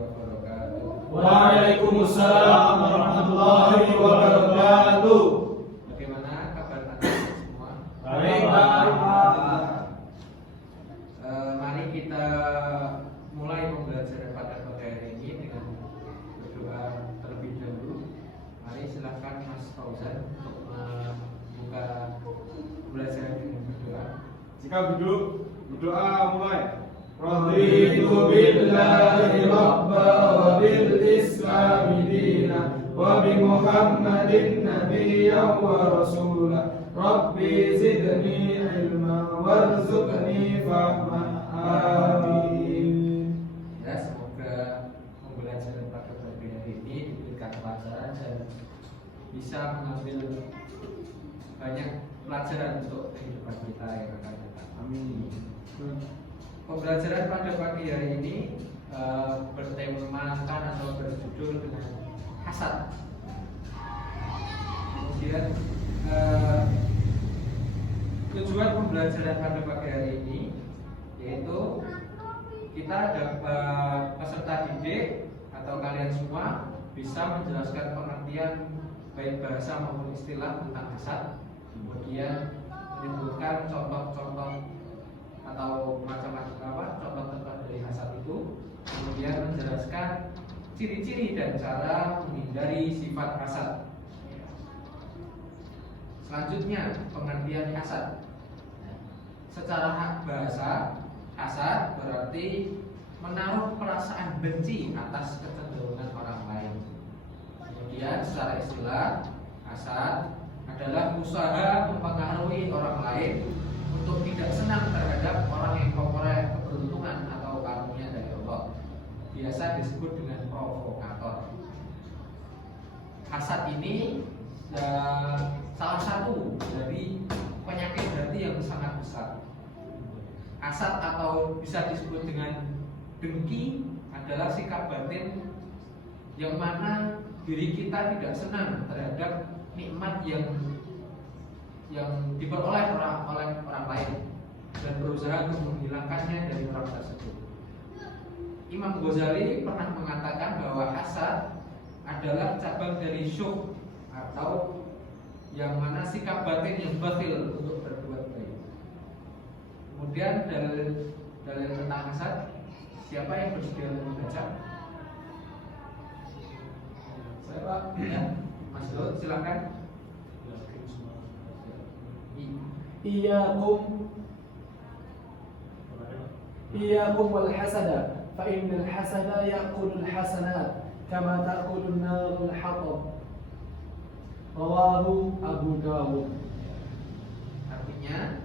wabarakatuh. Waalaikumsalam warahmatullahi wabarakatuh. Bagaimana kabar anda semua? Baik, baik. Mari kita mulai pembelajaran pada hari ini dengan berdoa terlebih dahulu. Mari silahkan Mas Fauzan untuk membuka pembelajaran dengan berdoa. Jika duduk, berdoa mulai. Raditu billahi rabba wa bil islami dina wa bi Muhammadin nabiyyan wa rasula. Rabbi zidni ilma warzuqni fahma. Amin. Ya, semoga pembelajaran pada hari ini diberikan pelajaran dan bisa mengambil banyak pelajaran untuk kehidupan kita yang akan datang. Amin. Pembelajaran pada pagi hari ini bertemakan atau berjudul dengan hasad. Kemudian tujuan pembelajaran pada pagi hari ini yaitu kita dapat peserta didik atau kalian semua bisa menjelaskan pengertian baik bahasa maupun istilah tentang hasad, kemudian menyebutkan contoh-contoh atau macam-macam contoh-contoh dari hasad itu, kemudian menjelaskan ciri-ciri dan cara menghindari sifat hasad. Selanjutnya pengertian hasad. Secara bahasa, hasad berarti menaruh perasaan benci atas kecenderungan orang lain. Kemudian secara istilah, hasad adalah usaha mempengaruhi orang lain untuk tidak senang terhadap orang yang memperoleh keberuntungan atau karunia dari Allah. Biasa disebut dengan provokator. Hasad ini salah satu dari penyakit hati yang sangat besar. Hasad atau bisa disebut dengan dengki adalah sikap batin yang mana diri kita tidak senang terhadap nikmat yang diperoleh oleh orang lain dan berusaha untuk menghilangkannya dari orang tersebut. Imam Ghazali pernah mengatakan bahwa hasad adalah cabang dari syuh atau yang mana sikap batin yang batil untuk berbuat baik. Kemudian dalil tentang hasad, siapa yang bersedia membaca? Saya Pak. Ya, Mas Dut, silakan. إياكم والحسد فإن الحسد يأكل الحسنات كما تأكل النار الحطب. رواه Abu Dawud. Artinya,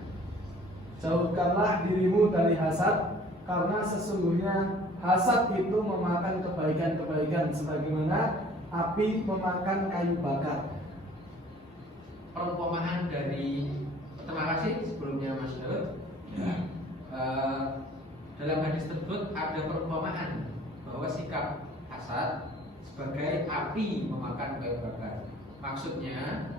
jauhkanlah dirimu dari hasad, karena sesungguhnya hasad itu memakan kebaikan-kebaikan sebagaimana api memakan kayu bakar. Perumpamaan dari, terima kasih sebelumnya Mas Daud. Dalam hadis tersebut ada perumpamaan bahwa sikap hasad sebagai api memakan kayu bakar. Maksudnya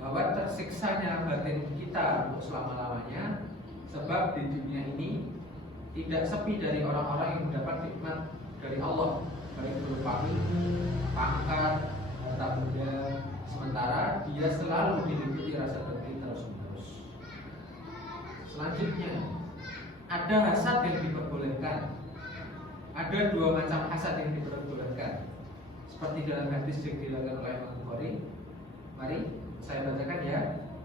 bahwa tersiksanya batin kita untuk selama-lamanya, sebab di dunia ini tidak sepi dari orang-orang yang mendapat nikmat dari Allah, baik berupa ilmu, pangkat, harta benda, sementara dia selalu diliputi rasa dengki terus-menerus. Selanjutnya, ada hasad yang diperbolehkan. Ada dua macam hasad yang diperbolehkan, seperti dalam hadis yang dilakukan oleh Imam Bukhari. Mari saya bacakan ya.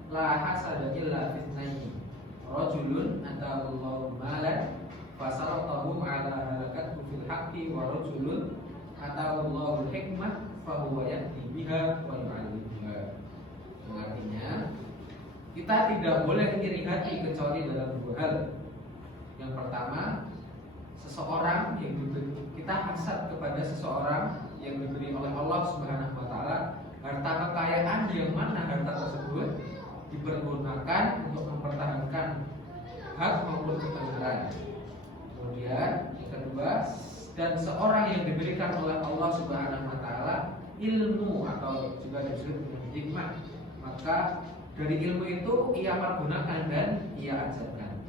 La hasada illa fitnaini. Rajulun ata'allahu malan fasalatahu ala halakathu fil haqqi wa rajulun ata'allahu hikmah fahuwa yahdi biha wa yu'allimuha. Artinya, kita tidak boleh iri hati kecuali dalam dua hal. Yang pertama, seseorang yang diberi, kita hasad kepada seseorang yang diberi oleh Allah Subhanahu wa taala harta kekayaan yang mana harta tersebut dipergunakan untuk mempertahankan hak maupun kebenaran. Kemudian yang kedua, dan seorang yang diberikan oleh Allah Subhanahu wa taala ilmu atau juga disebut dengan hikmah, maka dari ilmu itu ia pergunakan dan ia ajarkan.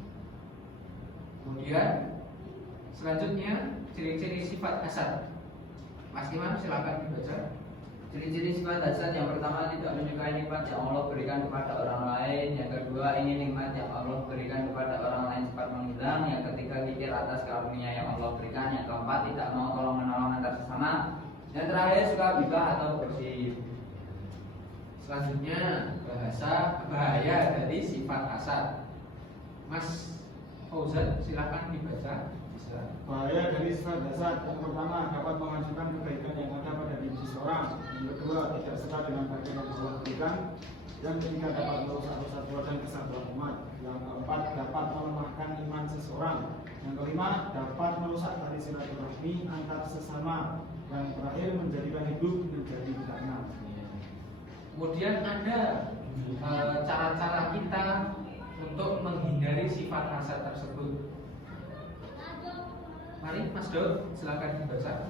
Kemudian selanjutnya ciri-ciri sifat hasad. Mas Imam silakan dibaca. Ciri-ciri sifat hasad yang pertama tidak menyukai nikmat yang Allah berikan kepada orang lain. Yang kedua ingin nikmat yang Allah berikan kepada orang lain cepat menghilang. Yang ketiga kikir atas karunia yang Allah berikan. Yang keempat tidak mau tolong menolong antar sesama. Yang terakhir suka gibah atau gosip. Selanjutnya bahaya dari sifat hasad. Mas Fauzan silakan dibaca. Bisa. Bahaya dari sifat hasad yang pertama dapat menghancurkan kebaikan yang ada pada diri seseorang. Yang kedua tidak suka dengan bagian yang Allah berikan. Yang ketiga dapat merusak persatuan dan kesatuan umat. Yang keempat dapat melemahkan iman seseorang. Yang kelima dapat merusak tali silaturahmi antar sesama. Yang terakhir menjadikan hidup menjadi tidak enak. Kemudian ada cara-cara kita untuk menghindari sifat hasad tersebut. Mari Mas Daud silakan dibaca.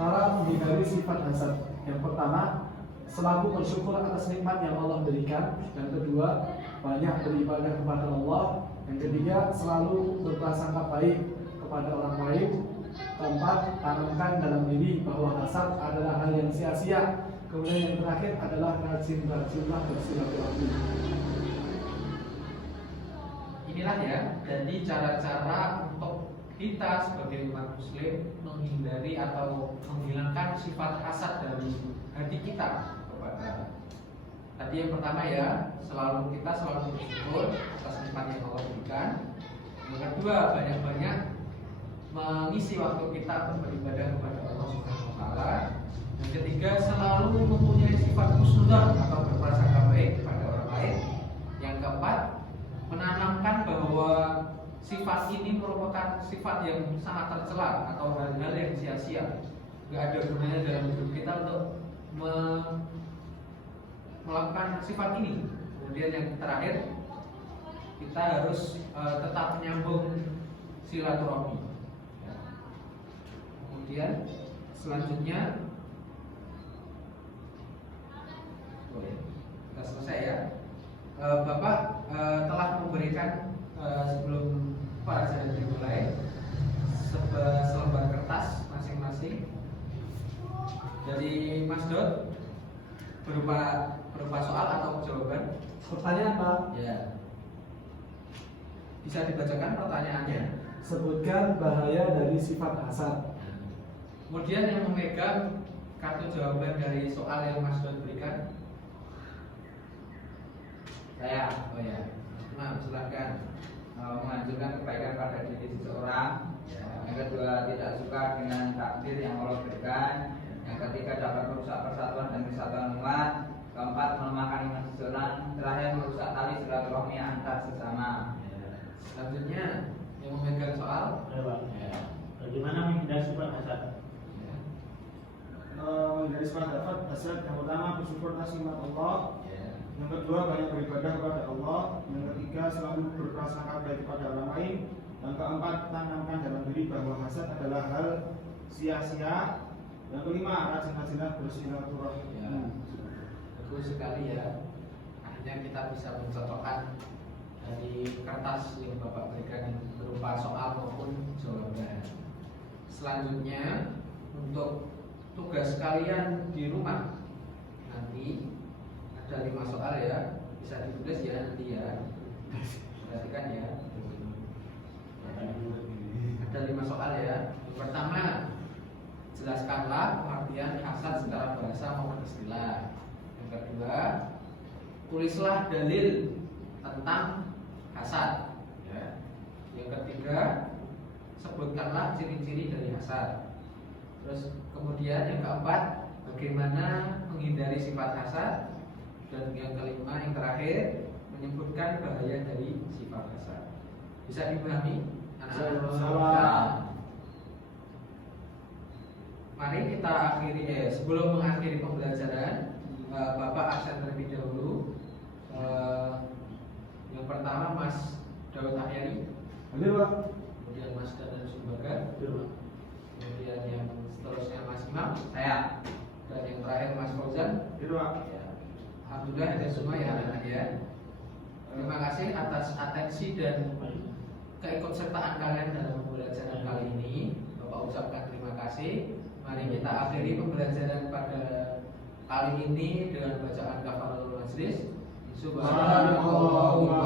Cara menghindari sifat hasad. Yang pertama, selalu bersyukur atas nikmat yang Allah berikan. Yang kedua, banyak beribadah kepada Allah. Yang ketiga, selalu berprasangka baik kepada orang lain. Keempat, tanamkan dalam diri bahwa hasad adalah hal yang sia-sia. Kemudian yang terakhir adalah rajin-rajinlah bersilaturahmi. Inilah ya, jadi cara-cara untuk kita sebagai umat muslim menghindari atau menghilangkan sifat hasad dari hati kita kepada. Tadi yang pertama ya, kita selalu bersyukur atas nikmat yang Allah berikan. Yang kedua, banyak-banyak mengisi waktu kita beribadah kepada Allah Subhanahu wa taala. Yang ketiga, selalu mempunyai sifat husnudzon atau berprasangka baik kepada orang lain. Yang keempat, menanamkan bahwa sifat ini merupakan sifat yang sangat tercela atau hal-hal yang sia-sia. Gak ada gunanya dalam hidup kita untuk melakukan sifat ini. Kemudian yang terakhir, kita harus tetap menyambung silaturahmi. Kemudian selanjutnya, kita selesai ya. Bapak telah memberikan sebelum pelajaran dimulai selembar kertas masing-masing dari Mas Dot berupa soal atau jawaban. Pertanyaan Pak. Ya. Bisa dibacakan pertanyaannya. Sebutkan bahaya dari sifat hasad. Kemudian yang memegang kartu jawaban dari soal yang Mas Dot berikan. Saya, Oh ya. Nah, silakan. menghancurkan kebaikan pada diri seseorang. Yang kedua tidak suka dengan takdir yang Allah berikan. Yang ketiga dapat merusak persatuan dan kesatuan umat. Keempat melemahkan iman seseorang. Terakhir merusak tali silaturahmi antar sesama. Selanjutnya yang memegang soal. Bagaimana menghindari sifat hasad? Menghindari sifat hasad yang pertama bersyukur atas nikmat Allah. Yang kedua banyak beribadah kepada Allah. Yang ketiga selalu berprasangka baik kepada orang lain. Yang keempat tanamkan dalam diri bahwa hasad adalah hal sia-sia. Yang kelima rajin-rajinlah bersilaturahmi. Ya, bagus sekali ya. Akhirnya kita bisa mencocokkan dari kertas yang Bapak berikan berupa soal maupun jawaban. Selanjutnya untuk tugas kalian di rumah nanti ada 5 soal ya, bisa ditulis ya nanti ya. Perhatikan ya. Ada 5 soal ya. Yang pertama, jelaskanlah pengertian hasad secara bahasa maupun istilah. Yang kedua, tulislah dalil tentang hasad. Ya. Yang ketiga, sebutkanlah ciri-ciri dari hasad. Terus kemudian yang keempat, bagaimana menghindari sifat hasad. Dan yang kelima, yang terakhir, menyebutkan bahaya dari sifat hasad. Bisa dipahami? Anak-anak? Mari kita akhiri, sebelum mengakhiri pembelajaran, Bapak absen terlebih dahulu. Yang pertama Mas Daud Ahyari, Hadir Pak. kemudian Mas Dadan Sumbaga, kemudian yang seterusnya Mas Imam, Saya. dan yang terakhir Mas Fauzan. Kedua, Alhamdulillah ada semua ya anak-anak ya. Terima kasih atas atensi dan keikutsertaan kalian dalam pembelajaran kali ini. Bapak ucapkan terima kasih. Mari kita akhiri pembelajaran pada kali ini dengan bacaan kafarul majlis. Subhanallah.